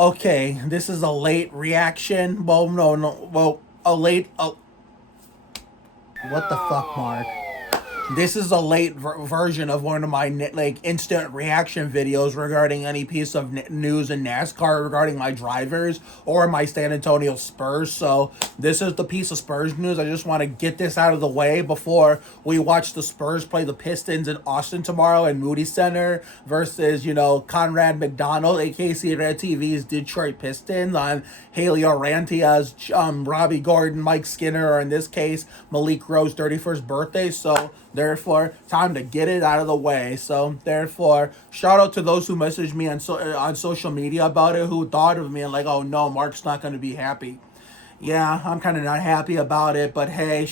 Okay, this is a late reaction. Well, no, no. Well, a late. What the fuck, Mark? This is a late version of one of my instant reaction videos regarding any piece of news in NASCAR regarding my drivers or my San Antonio Spurs. So this is the piece of Spurs news. I just want to get this out of the way before we watch the Spurs play the Pistons in Austin tomorrow in Moody Center versus, Conrad McDonald, AKC Red TV's Detroit Pistons on Haley Orantia's Robbie Gordon, Mike Skinner, or in this case, Malik Rose 31st birthday. So therefore, time to get it out of the way. So, therefore, shout out to those who messaged me on social media about it, who thought of me and like, oh no, Mark's not going to be happy. Yeah, I'm kind of not happy about it, but hey,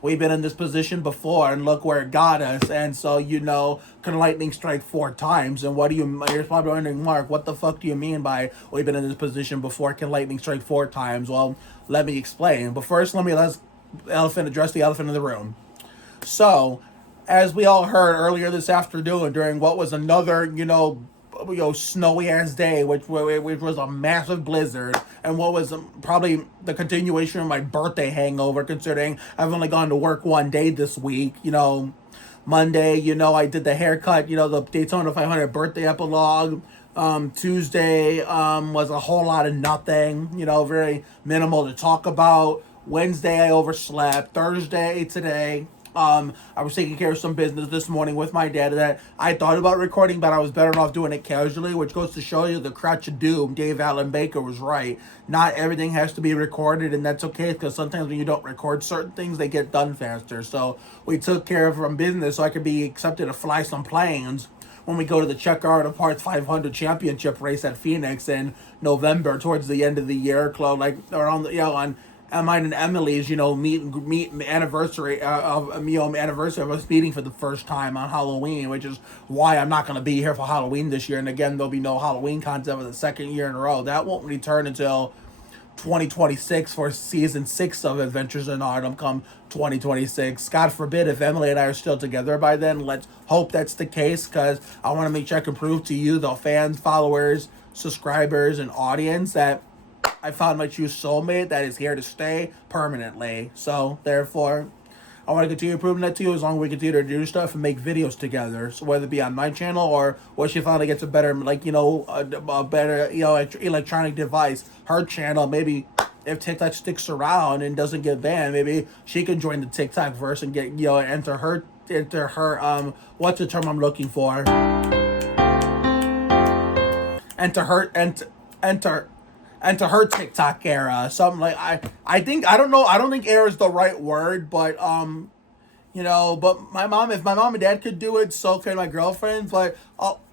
we've been in this position before, and look where it got us. And so, can lightning strike 4 times? And you're probably wondering, Mark, what the fuck do you mean by we've been in this position before? Can lightning strike 4 times? Well, let me explain. But first, let's address the elephant in the room. So, as we all heard earlier this afternoon during what was another, snowy ass day, which was a massive blizzard, and what was probably the continuation of my birthday hangover, considering I've only gone to work one day this week. Monday, I did the haircut, the Daytona 500 birthday epilogue. Tuesday was a whole lot of nothing, very minimal to talk about. Wednesday, I overslept. Thursday, today, I was taking care of some business this morning with my dad that I thought about recording, but I was better off doing it casually, which goes to show you the crutch of doom. Dave Allen Baker was right. Not everything has to be recorded, and that's okay, because sometimes when you don't record certain things, they get done faster. So we took care of some business so I could be accepted to fly some planes when we go to the Checkaround of Parts 500 championship race at Phoenix in November, towards the end of the year, around on mine and Emily's, meet anniversary anniversary of us meeting for the first time on Halloween, which is why I'm not going to be here for Halloween this year. And again, there'll be no Halloween content for the second year in a row. That won't return until 2026 for season 6 of Adventures in Autumn come 2026. God forbid if Emily and I are still together by then. Let's hope that's the case, because I want to make sure I can prove to you, the fans, followers, subscribers, and audience, that I found my true soulmate that is here to stay permanently. So, therefore, I want to continue proving that to you as long as we continue to do stuff and make videos together. So, whether it be on my channel or when she finally gets a better, a better, electronic device, her channel, maybe if TikTok sticks around and doesn't get banned, maybe she can join the TikTok verse and get, enter her, what's the term I'm looking for? Enter her TikTok era, something like I don't think era is the right word, but but if my mom and dad could do it, so can my girlfriend. But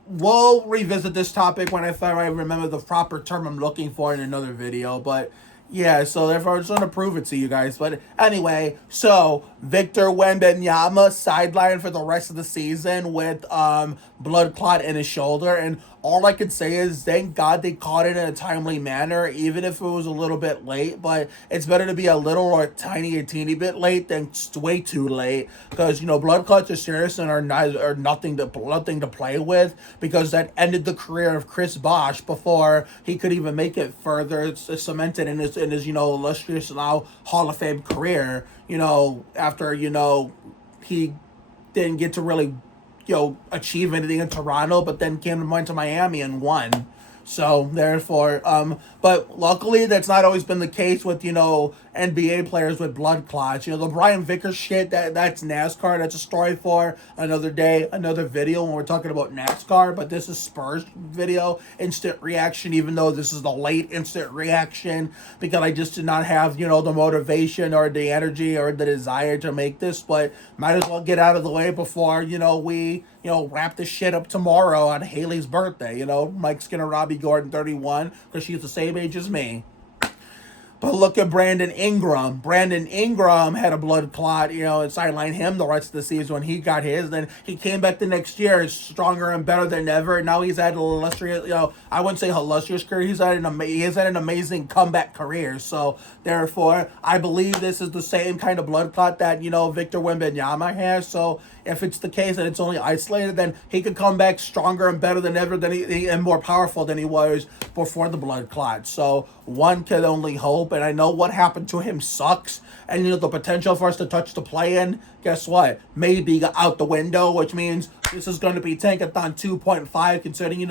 we'll revisit this topic when I remember the proper term I'm looking for in another video. But yeah, so therefore I just want to prove it to you guys. But anyway, so Victor Wembanyama sidelined for the rest of the season with blood clot in his shoulder, and all I could say is thank God they caught it in a timely manner, even if it was a little bit late. But it's better to be a little or a teeny bit late than way too late, because blood clots are serious and are nothing to play with, because that ended the career of Chris Bosh before he could even make it further. It's cemented in his illustrious now Hall of Fame career. After he didn't get to really achieve anything in Toronto, but then went to Miami and won. So therefore, but luckily that's not always been the case with NBA players with blood clots. The Brian Vickers shit, that's NASCAR. That's a story for another day, another video when we're talking about NASCAR. But this is Spurs video, instant reaction. Even though this is the late instant reaction, because I just did not have the motivation or the energy or the desire to make this. But might as well get out of the way before we wrap this shit up tomorrow on Haley's birthday. Mike Skinner, Robbie Gordon, 31, because she's the same age as me. But look at Brandon Ingram. Brandon Ingram had a blood clot, and sidelined him the rest of the season when he got his. Then he came back the next year stronger and better than ever. Now he's had a illustrious, I wouldn't say illustrious career. He's had an amazing comeback career. So therefore, I believe this is the same kind of blood clot that, Victor Wembanyama has. So if it's the case that it's only isolated, then he could come back stronger and better than ever and more powerful than he was before the blood clot. So one can only hope, and I know what happened to him sucks. And the potential for us to touch the play-in, guess what? Maybe out the window, which means this is going to be Tankathon 2.5, considering,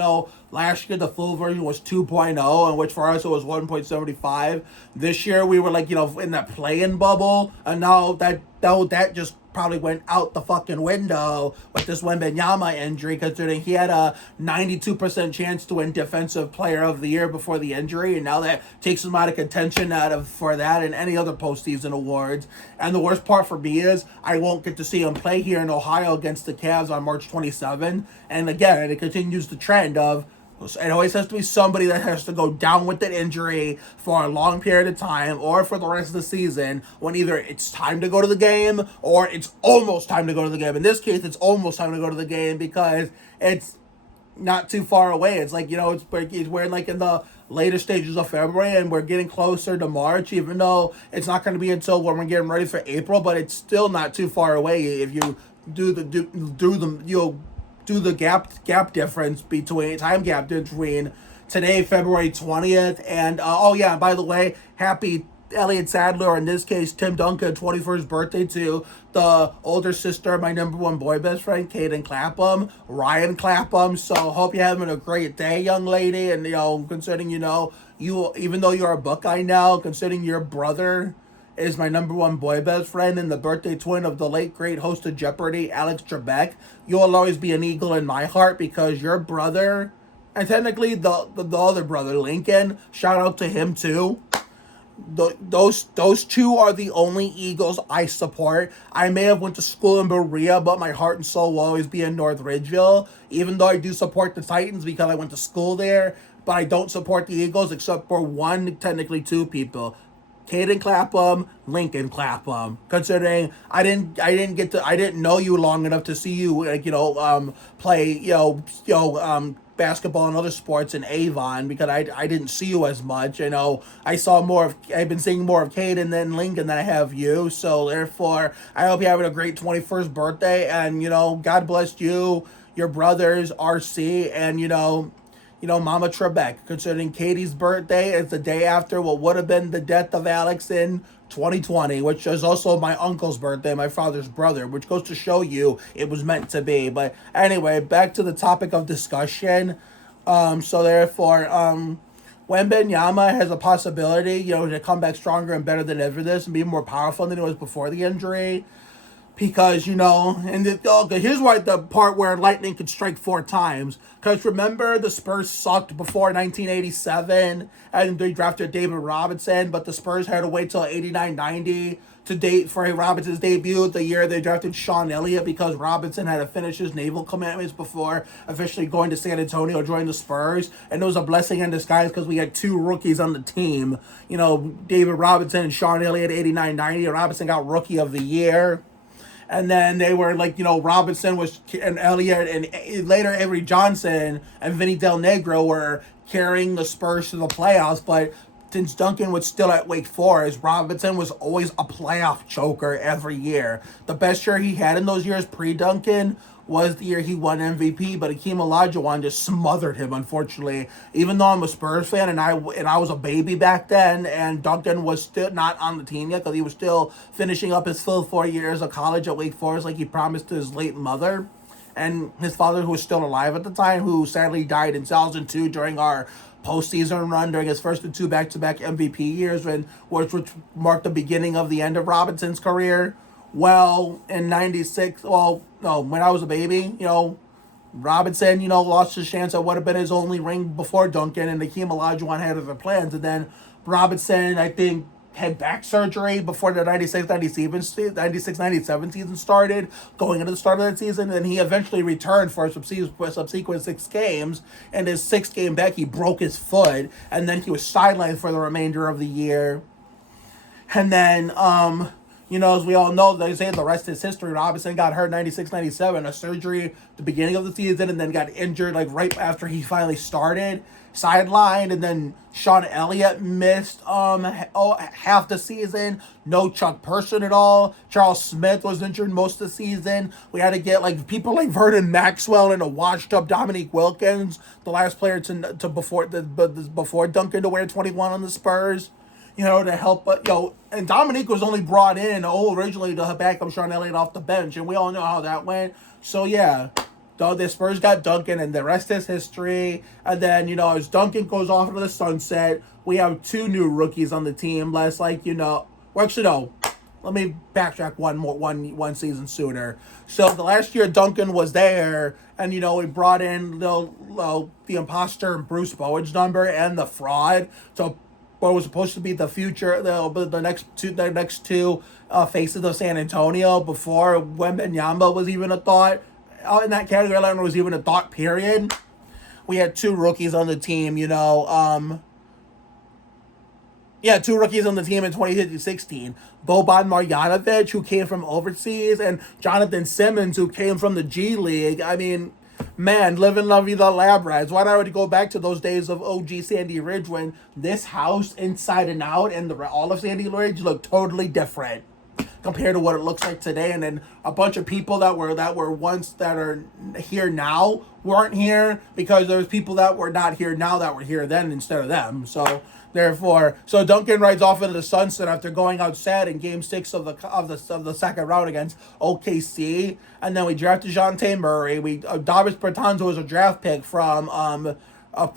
last year the full version was 2.0, and which for us it was 1.75. This year we were in that play-in bubble, and now that just probably went out the fucking window with this Wembanyama injury, considering he had a 92% chance to win Defensive Player of the Year before the injury, and now that takes him out of contention for that and any other postseason awards. And the worst part for me is I won't get to see him play here in Ohio against the Cavs on March 27. And again, it continues the trend of it always has to be somebody that has to go down with an injury for a long period of time or for the rest of the season when either it's time to go to the game or it's almost time to go to the game. In this case, it's almost time to go to the game because it's not too far away. It's we're in the later stages of February and we're getting closer to March, even though it's not going to be until when we're getting ready for April, but it's still not too far away if you do the gap difference between today, February 20th, and by the way, happy Elliott Sadler, in this case Tim Duncan, 21st birthday to the older sister of my number one boy best friend, Kaden Clapham, Ryan Clapham. So hope you're having a great day, young lady, and considering you even though you're a Buckeye now, considering your brother is my number one boy best friend and the birthday twin of the late great host of Jeopardy, Alex Trebek, you'll always be an eagle in my heart because your brother, and technically the other brother, Lincoln, shout out to him too. Those two are the only Eagles I support. I may have went to school in Berea, but my heart and soul will always be in North Ridgeville, even though I do support the Titans because I went to school there, but I don't support the Eagles except for one, technically two people. Kaden Clapham, Lincoln Clapham. Considering I didn't know you long enough to see you play basketball and other sports in Avon because I didn't see you as much. I've been seeing more of Kaden than Lincoln than I have you. So therefore, I hope you're having a great 21st birthday, and God bless you, your brothers, RC, and Mama Trebek, considering Katie's birthday is the day after what would have been the death of Alex in 2020, which is also my uncle's birthday, my father's brother, which goes to show you it was meant to be. But anyway, back to the topic of discussion. So therefore, Wembanyama has a possibility, to come back stronger and better than ever this and be more powerful than he was before the injury. Because, here's why the part where lightning could strike 4 times. Because remember, the Spurs sucked before 1987, and they drafted David Robinson, but the Spurs had to wait till 89-90 to date for Robinson's debut, the year they drafted Sean Elliott, because Robinson had to finish his naval commitments before officially going to San Antonio, joining the Spurs. And it was a blessing in disguise because we had 2 rookies on the team. David Robinson and Sean Elliott, 89-90. Robinson got Rookie of the Year. And then they were Robinson and Elliott, and later Avery Johnson and Vinny Del Negro were carrying the Spurs to the playoffs. But since Duncan was still at Wake Forest, Robinson was always a playoff choker every year. The best year he had in those years pre-Duncan was the year he won MVP, but Hakeem Olajuwon just smothered him, unfortunately. Even though I'm a Spurs fan and I was a baby back then, and Duncan was still not on the team yet because he was still finishing up his full 4 years of college at Wake Forest like he promised to his late mother. And his father, who was still alive at the time, who sadly died in 2002 during our postseason run during his first 2 back-to-back MVP years, which marked the beginning of the end of Robinson's career. Well, in 96, when I was a baby, Robinson, lost his chance at what would have been his only ring before Duncan, and Hakeem Olajuwon had other plans. And then Robinson, I think, had back surgery before the 96-97 season started, going into the start of that season, and he eventually returned for a subsequent 6 games, and his 6th game back, he broke his foot, and then he was sidelined for the remainder of the year. And then, as we all know, they say the rest is history. Robinson got hurt 96, 97, a surgery at the beginning of the season, and then got injured like right after he finally started, sidelined. And then Sean Elliott missed half the season. No Chuck Person at all. Charles Smith was injured most of the season. We had to get like people like Vernon Maxwell and a washed up Dominique Wilkins, the last player to before Duncan to wear 21 on the Spurs, to help. But and Dominique was only brought in originally to back up Sean Elliott off the bench, and we all know how that went. So yeah, the Spurs got Duncan, and the rest is history. And then as Duncan goes off into the sunset, we have two new rookies on the team. Less well, actually no. Let me backtrack one season sooner. So the last year Duncan was there, and we brought in the imposter Bruce Bowen's number and the fraud. So what was supposed to be the future, the next two faces of San Antonio before Wembanyama was even a thought. In that category, Leonard was even a thought. Period. We had two rookies on the team. Two rookies on the team in 2016. Boban Marjanovic, who came from overseas, and Jonathan Simmons, who came from the G League. I mean, man, live and love you the lab rats. Why not go back to those days of OG Sandy Ridge when this house inside and out and all of Sandy Ridge looked totally different compared to what it looks like today. And then a bunch of people that were once that are here now weren't here because there was people that were not here now that were here then instead of them. So Duncan rides off into the sunset after going out sad in Game 6 of the second round against OKC, and then we drafted Dejounte Murray. Davis Bertans, who was a draft pick from a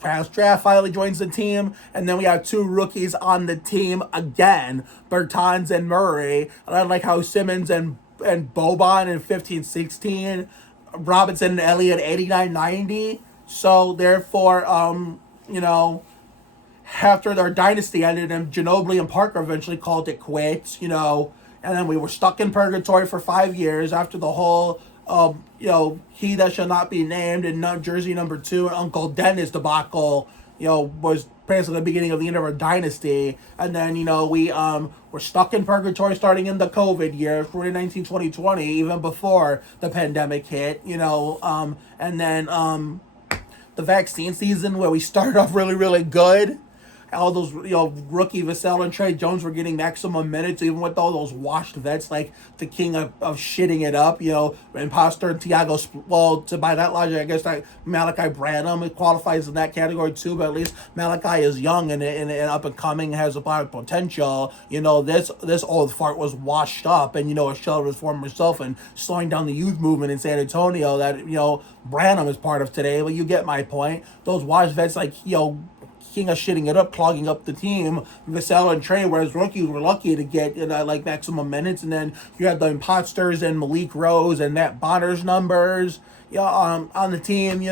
past draft, finally joins the team, and then we have two rookies on the team again, Bertans and Murray. And I like how Simmons and Boban in 15-16, Robinson and Elliott 89-90. So therefore, after their dynasty ended and Ginobili and Parker eventually called it quits, and then we were stuck in purgatory for 5 years after the whole, he that shall not be named and jersey number 2 and Uncle Dennis debacle, was basically the beginning of the end of our dynasty. And then, we were stuck in purgatory starting in the COVID year, 2019, 2020, even before the pandemic hit, and then the vaccine season where we started off really, really good. All those, rookie Vassell and Trey Jones were getting maximum minutes, even with all those washed vets like the king of shitting it up, imposter and Tiago. Well, by that logic, I guess that Malachi Branham qualifies in that category too, but at least Malachi is young and up and coming, has a lot of potential. This old fart was washed up and, a shell of his former self and slowing down the youth movement in San Antonio that, Branham is part of today. But you get my point. Those washed vets like, king of shitting it up, clogging up the team, Vassell and Trey, whereas rookies were lucky to get maximum minutes. And then you had the imposters and Malik Rose and Matt Bonner's numbers on the team,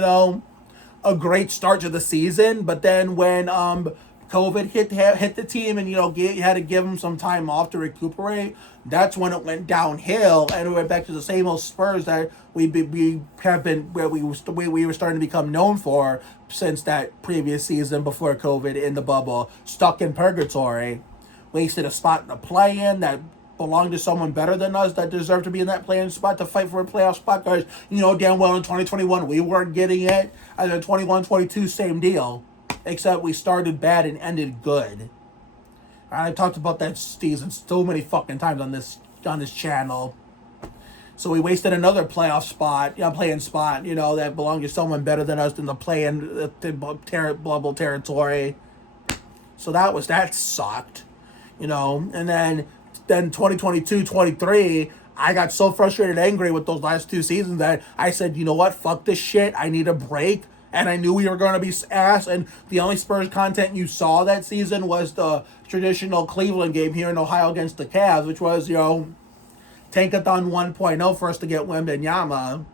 a great start to the season. But then when COVID hit the team and you had to give them some time off to recuperate, that's when it went downhill and we went back to the same old Spurs that we have been where we were starting to become known for since that previous season before COVID in the bubble, stuck in purgatory, wasted a spot in the play-in that belonged to someone better than us that deserved to be in that play-in spot to fight for a playoff spot because damn well in 2021 we weren't getting it, and then 21-22 same deal, except we started bad and ended good. I talked about that season so many fucking times on this channel. So we wasted another playoff spot, play-in spot, that belonged to someone better than us in the play-in bubble territory. So that sucked, And then 2022-23, I got so frustrated and angry with those last two seasons that I said, you know what, fuck this shit, I need a break. And I knew we were going to be ass, and the only Spurs content you saw that season was the traditional Cleveland game here in Ohio against the Cavs, which was, Tankathon 1.0 for us to get Wembanyama.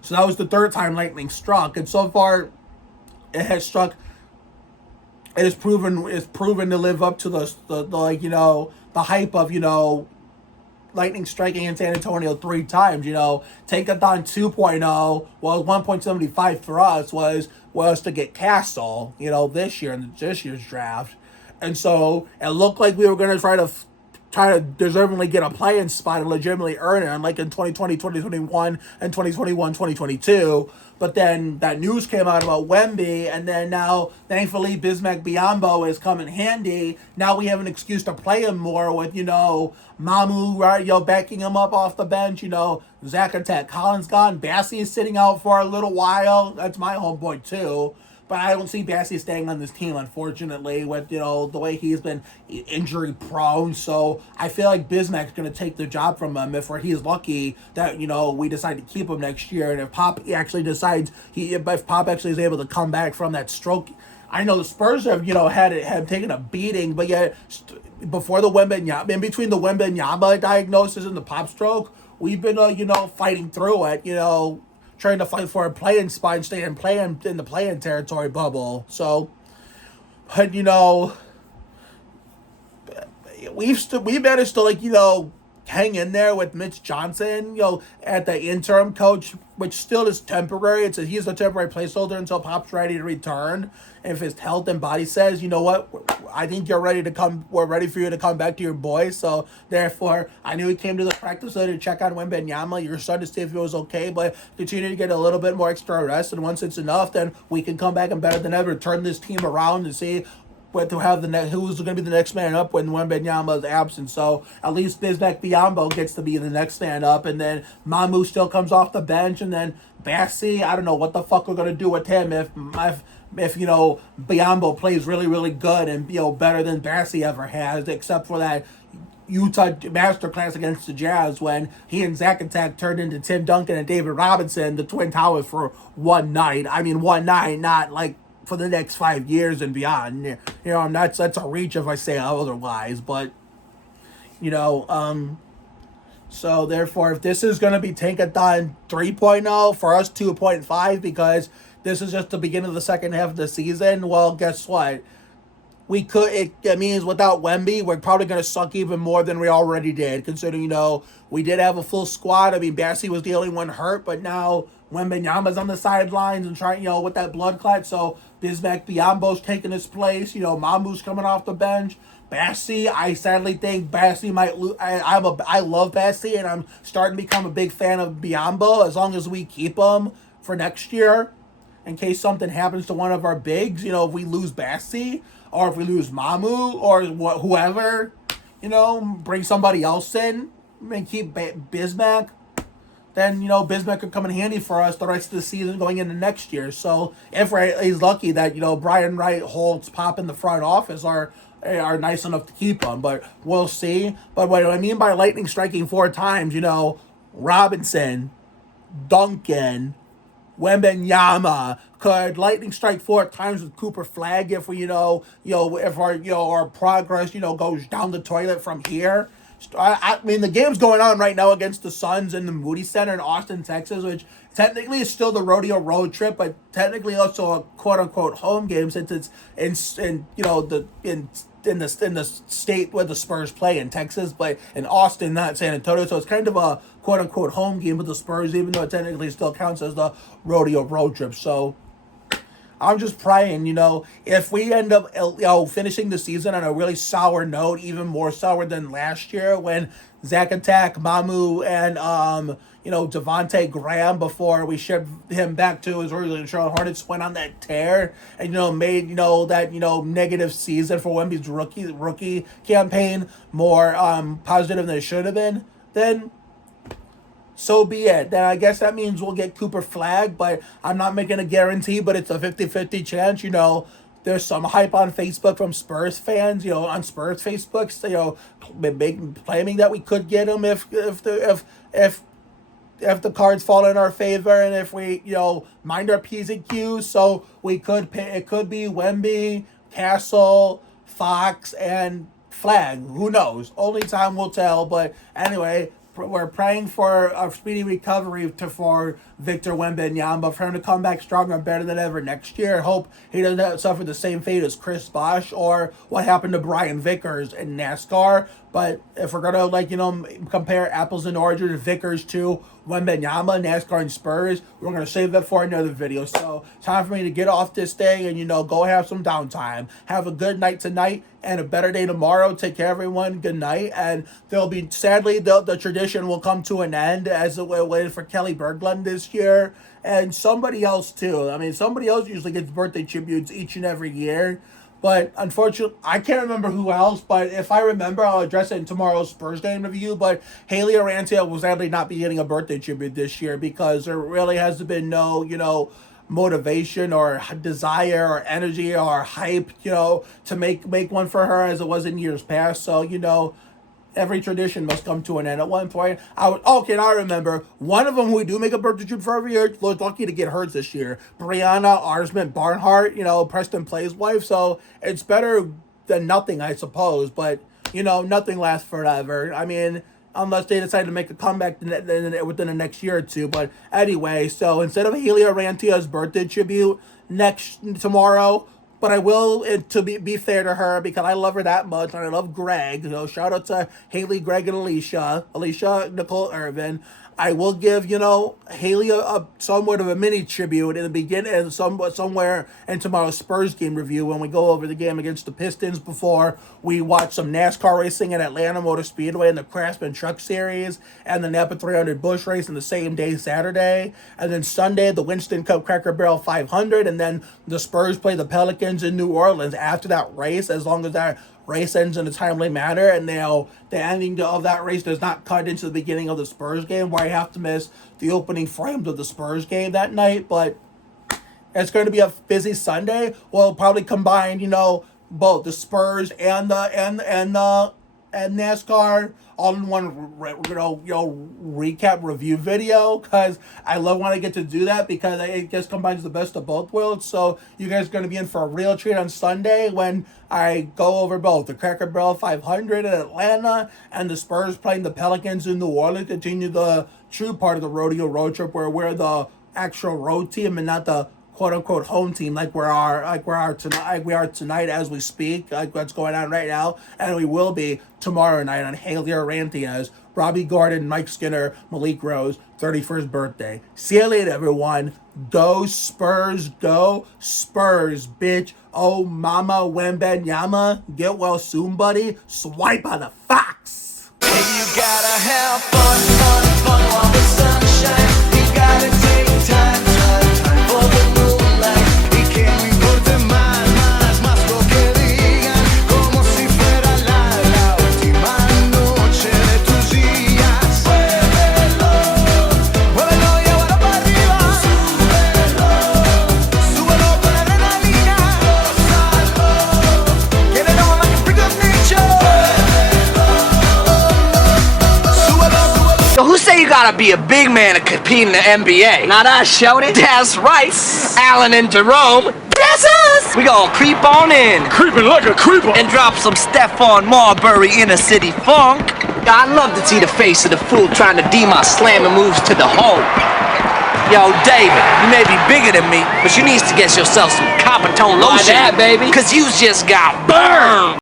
So that was the third time lightning struck, and so far it has struck. It is proven to live up to the hype of lightning striking in San Antonio 3 times. Tankathon 2.0, well, 1.75 for us was to get Castle. This year in this year's draft. And so it looked like we were going to try to deservingly get a play-in spot and legitimately earn it, unlike in 2020, 2021, and 2021, 2022. But then that news came out about Wemby, and then now, thankfully, Bismack Biyombo has come in handy. Now we have an excuse to play him more with, Mamu, right, backing him up off the bench, Zach Attack Collins gone. Bassey is sitting out for a little while. That's my homeboy, too. But I don't see Bassey staying on this team, unfortunately, with, the way he's been injury prone. So I feel like Bismack's going to take the job from him if he's lucky that, we decide to keep him next year. And if Pop actually decides, if Pop actually is able to come back from that stroke. I know the Spurs have, had taken a beating, but yet before the Wembanyama, in between the Wembanyama diagnosis and the Pop stroke, we've been, fighting through it, trying to fight for a play-in spot and stay in the play-in territory bubble. So, but we managed to hang in there with Mitch Johnson, at the interim coach, which still is temporary. He's a temporary placeholder until Pop's ready to return. And if his health and body says, I think you're ready to come. We're ready for you to come back to your boys. So therefore, I knew he came to the practice to check on Wembanyama, your son, to see if it was okay, but continue to get a little bit more extra rest. And once it's enough, then we can come back and better than ever turn this team around and see who's going to be the next man up when Wembanyama is absent. So at least Bismack Biyombo gets to be the next man up, and then Mamu still comes off the bench, and then Bassey, I don't know what the fuck we're going to do with him if Biyombo plays really, really good and, better than Bassey ever has, except for that Utah masterclass against the Jazz when he and Zach Attack turned into Tim Duncan and David Robinson, the Twin Towers, for one night. I mean, one night, not like for the next 5 years and beyond. That's a reach if I say otherwise, but, so therefore, if this is going to be Tankathon 3.0, for us 2.5, because this is just the beginning of the second half of the season, well, guess what? It means without Wemby, we're probably going to suck even more than we already did, considering, we did have a full squad. I mean, Bassey was the only one hurt, but now Wembanyama's on the sidelines and trying, with that blood clot, so Bismack Biyombo's taking his place, Mamu's coming off the bench. Bassey, I sadly think Bassey might lose. I love Bassey, and I'm starting to become a big fan of Biyombo, as long as we keep him for next year, in case something happens to one of our bigs, if we lose Bassey, or if we lose Mamu, or whoever, bring somebody else in, and keep Bismack, then, Bismack could come in handy for us the rest of the season going into next year. So, if he's lucky that, Brian Wright, Holtz, Pop in the front office are nice enough to keep him, but we'll see. But what I mean by lightning striking 4 times, Robinson, Duncan, Wembanyama, could lightning strike 4 times with Cooper Flag if we, if our progress, goes down the toilet from here. I mean, the game's going on right now against the Suns in the Moody Center in Austin, Texas, which technically is still the rodeo road trip, but technically also a quote unquote home game, since it's in the state where the Spurs play in Texas, but in Austin, not San Antonio. So it's kind of a quote unquote home game with the Spurs, even though it technically still counts as the rodeo road trip. So I'm just praying, if we end up, finishing the season on a really sour note, even more sour than last year when Zach Attack, Mamu, and, Devontae Graham, before we shipped him back to his original Charlotte Hornets, went on that tear and, made, that, negative season for Wemby's rookie campaign more positive than it should have been, then so be it. Then I guess that means we'll get Cooper Flag, but I'm not making a guarantee, but it's a 50-50 chance. There's some hype on Facebook from Spurs fans, on Spurs Facebook, claiming that we could get him if the cards fall in our favor, and if we, mind our P's and Q's. So it could be Wemby, Castle, Fox, and Flag. Who knows? Only time will tell. But anyway, we're praying for a speedy recovery for Victor Wembanyama, for him to come back stronger and better than ever next year. Hope he doesn't suffer the same fate as Chris Bosh or what happened to Brian Vickers in NASCAR. But if we're going to, compare apples and oranges, Vickers to Wembanyama, NASCAR, and Spurs. We're going to save that for another video. So, time for me to get off this thing and, go have some downtime. Have a good night tonight and a better day tomorrow. Take care, everyone. Good night. And sadly, the tradition will come to an end as it waited for Kelly Berglund this year. And somebody else, too. I mean, somebody else usually gets birthday tributes each and every year. But unfortunately, I can't remember who else. But if I remember, I'll address it in tomorrow's Spurs game review. But Haley Arantia will sadly not be getting a birthday tribute this year because there really hasn't been no, motivation or desire or energy or hype, to make one for her as it was in years past. So, every tradition must come to an end at one point. Now I remember one of them who we do make a birthday tribute for every year was lucky to get hers this year. Brianna Arsman Barnhart, Preston Play's wife. So it's better than nothing, I suppose. But, nothing lasts forever. I mean, unless they decide to make a comeback within the next year or two. But anyway, so instead of Haley Arantia's birthday tribute tomorrow, but I will, to be fair to her, because I love her that much, and I love Greg. Shout out to Haley, Greg, and Alicia, Nicole Irvin. I will give, Haley a somewhat of a mini tribute in the beginning, and somewhere in tomorrow's Spurs game review when we go over the game against the Pistons before we watch some NASCAR racing at Atlanta Motor Speedway in the Craftsman Truck Series and the Napa 300 Bush Race in the same day, Saturday. And then Sunday, the Winston Cup Cracker Barrel 500, and then the Spurs play the Pelicans in New Orleans after that race, as long as that race ends in a timely manner, and the ending of that race does not cut into the beginning of the Spurs game where I have to miss the opening frames of the Spurs game that night. But it's going to be a busy Sunday. We'll probably combine, both the Spurs and NASCAR all in one, recap review video, because I love when I get to do that because it just combines the best of both worlds. So you guys are going to be in for a real treat on Sunday when I go over both the Cracker Barrel 500 in Atlanta and the Spurs playing the Pelicans in New Orleans. Continue the true part of the rodeo road trip where we're the actual road team and not the quote-unquote home team like we are tonight as we speak, like what's going on right now, and we will be tomorrow night on Haley Arantia's, Robbie Gordon, Mike Skinner, Malik Rose 31st birthday. See you later, everyone. Go Spurs, bitch. Oh, mama, Wembanyama. Get well soon, buddy. Swipe on the fox. Hey, you gotta have fun while the sun shines. You gotta take time for the moonlight. Y que no importe más lo que digan, como si fuera la última noche de tus días. Muévelo y ahora para arriba. Súbelo con adrenalina. Get it on like a freak of nature. So who say you gotta be a big man to compete in the NBA? Not us, Shouty. That's right. Allen and Jerome. That's us. We gonna creep on in. Creeping like a creeper. And drop some Stephon Marbury inner city funk. I'd love to see the face of the fool trying to D my slamming moves to the hole. Yo, David, you may be bigger than me, but you need to get yourself some copper tone lotion. Why that, baby? Cause you just got burned.